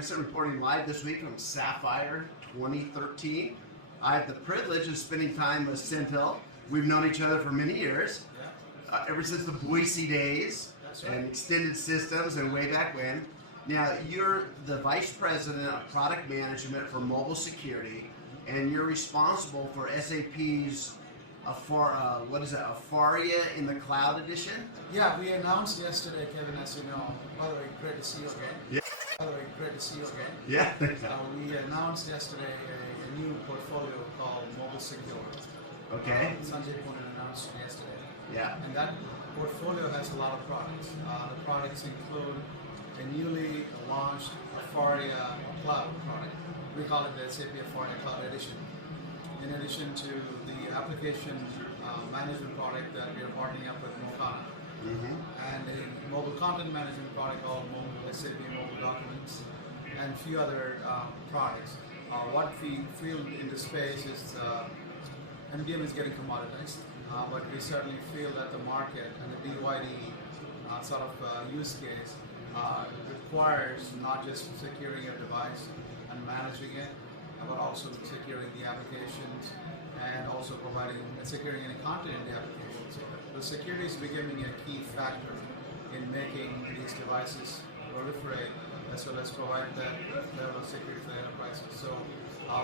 Cognizant, reporting live this week from Sapphire 2013. I have the privilege of spending time with Senthil. We've known each other for many years, ever since the Boise days and extended systems and way back when. Now, you're the Vice President of Product Management for Mobile Security, and you're responsible for SAP's Afaria in the Cloud Edition? Yeah, we announced yesterday, Kevin, as you know. By the way, great to see you again. Yeah. By the way, great to see you again. Yeah. We announced yesterday a new portfolio called Mobile Secure. Okay. Sanjay Punan announced it yesterday. Yeah. And that portfolio has a lot of products. The products include a newly launched Afaria Cloud product. We call it the SAP Afaria Cloud Edition. In addition to the application management product that we are partnering up with Mokana, and a mobile content management product called SAP Mobile Documents, and a few other products. What we feel in this space is MDM is getting commoditized, but we certainly feel that the market and the BYD sort of use case requires not just securing a device and managing it, but also securing the applications and also securing any content in the applications. The security is becoming a key factor in making these devices proliferate as well as provide that level of security for enterprises. So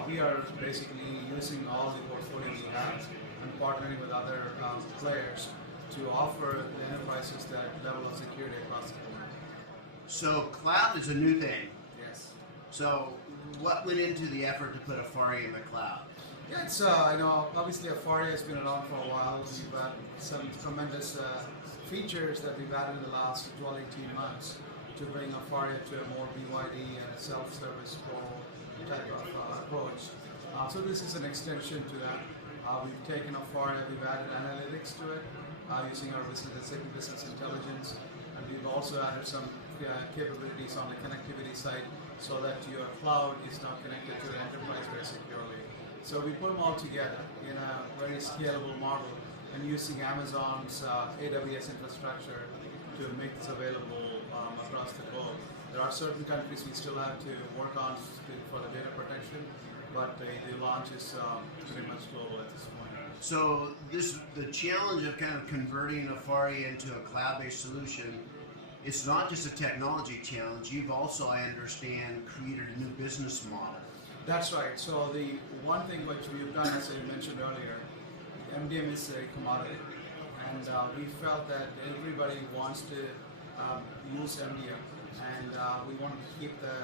we are basically using all the portfolio we have and partnering with other players to offer the enterprises that level of security across the board. So cloud is a new thing. Yes. So what went into the effort to put Afaria in the cloud? Yeah, it's obviously Afaria has been around for a while. We've had some tremendous features that we've added in the last 12, 18 months to bring Afaria to a more BYD and a self-service type of approach. So this is an extension to that. We've taken Afaria, we've added analytics to it using our business intelligence, and we've also added some capabilities on the connectivity side so that your cloud is now connected to the enterprise very securely. So we put them all together in a very scalable model and using Amazon's AWS infrastructure to make this available across the globe. There are certain countries we still have to work on for the data protection, but the launch is pretty much global at this point. So the challenge of kind of converting Afaria into a cloud-based solution, it's not just a technology challenge. You've also, I understand, created a new business model. That's right. So the one thing which we've done, as I mentioned earlier, MDM is a commodity, and we felt that everybody wants to use MDM, and we wanted to keep the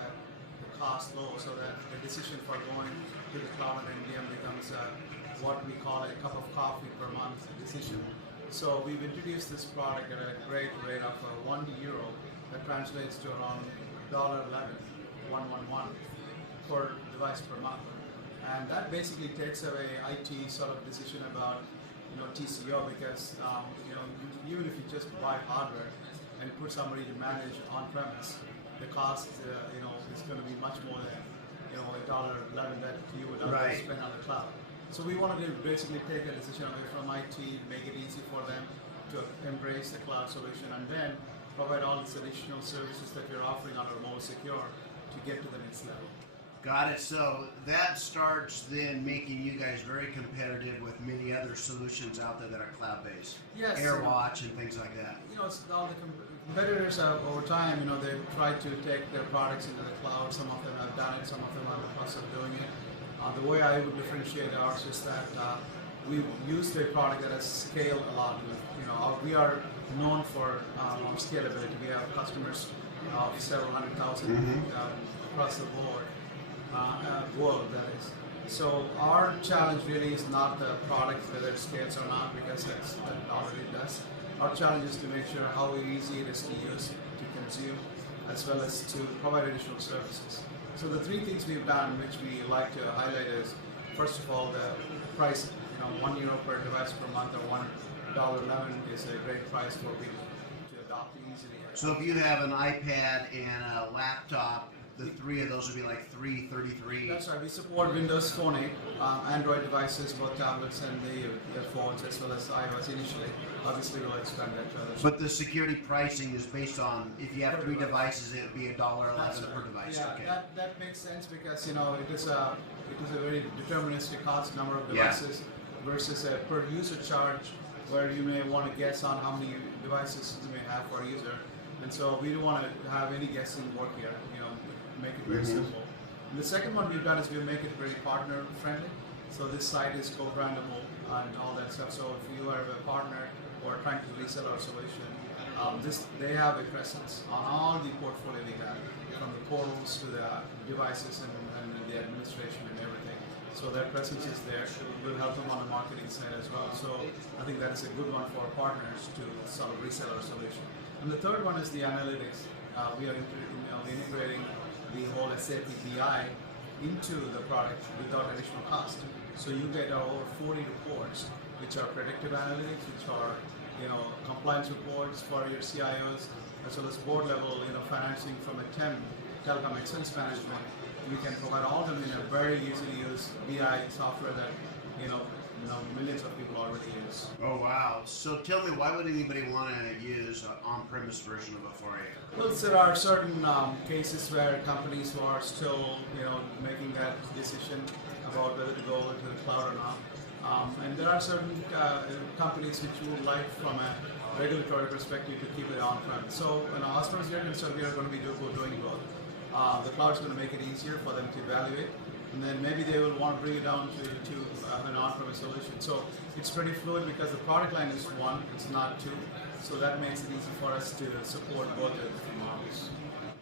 cost low so that the decision for going to the cloud and MDM becomes what we call a cup of coffee per month decision. So we've introduced this product at a great rate of €1. That translates to around $11 per device per month, and that basically takes away IT sort of decision about TCO, because even if you just buy hardware and put somebody to manage on premise, the cost is going to be much more than $11 that you would otherwise spend on the cloud. So we wanted to basically take a decision away from IT, make it easy for them to embrace the cloud solution, and then provide all these additional services that we're offering under Mobile Secure to get to the next level. Got it. So that starts then making you guys very competitive with many other solutions out there that are cloud-based. Yes. AirWatch and things like that. All the competitors over time, they've tried to take their products into the cloud. Some of them have done it, some of them are in the process of doing it. The way I would differentiate ours is that we use a product that has scaled a lot. We are known for our scalability. We have customers of several hundred thousand across the board. World, that is. So our challenge really is not the product, whether it scales or not, because that already does. Our challenge is to make sure how easy it is to use, to consume, as well as to provide additional services. So the three things we've done, which we like to highlight, is first of all the price. €1 per device per month, or $1.11 is a great price for people to adopt easily. So if you have an iPad and a laptop the three of those would be like 333. That's right. We support Windows Phone 8, Android devices, both tablets and the phones, as well as iOS initially. Obviously, we'll expand that to others. But the security pricing is based on if you have three devices, it would be $1.11 per device. Yeah, Okay. that makes sense because it is a very deterministic cost number of devices versus a per user charge where you may want to guess on how many devices you may have for a user. And so we don't want to have any guessing work here. Make it very simple. And the second one we've done is we make it very partner friendly. So this site is co-brandable and all that stuff. So if you are a partner or trying to resell our solution, they have a presence on all the portfolio we have, from the portals to the devices and the administration and everything. So their presence is there. We'll help them on the marketing side as well. So I think that is a good one for partners to sort of resell our solution. And the third one is the analytics. We are integrating the whole SAP BI into the product without additional cost. So you get over 40 reports, which are predictive analytics, which are compliance reports for your CIOs, as well as board level financing from a telecom expense management. We can provide all of them in a very easy to use BI software that millions of people already use. Oh wow! So tell me, why would anybody want to use an on-premise version of Afaria? Well, there are certain cases where companies who are still making that decision about whether to go into the cloud or not. And there are certain companies which would like, from a regulatory perspective, to keep it on-prem. So, as far as they're concerned, we are going to be doing both. The cloud is going to make it easier for them to evaluate, and then maybe they will want to bring it down to an on-premise solution. So it's pretty fluid because the product line is one, it's not two. So that makes it easy for us to support both the different models.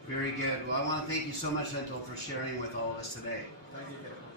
Very good. Well, I want to thank you so much, Senthil, for sharing with all of us today. Thank you, Kevin.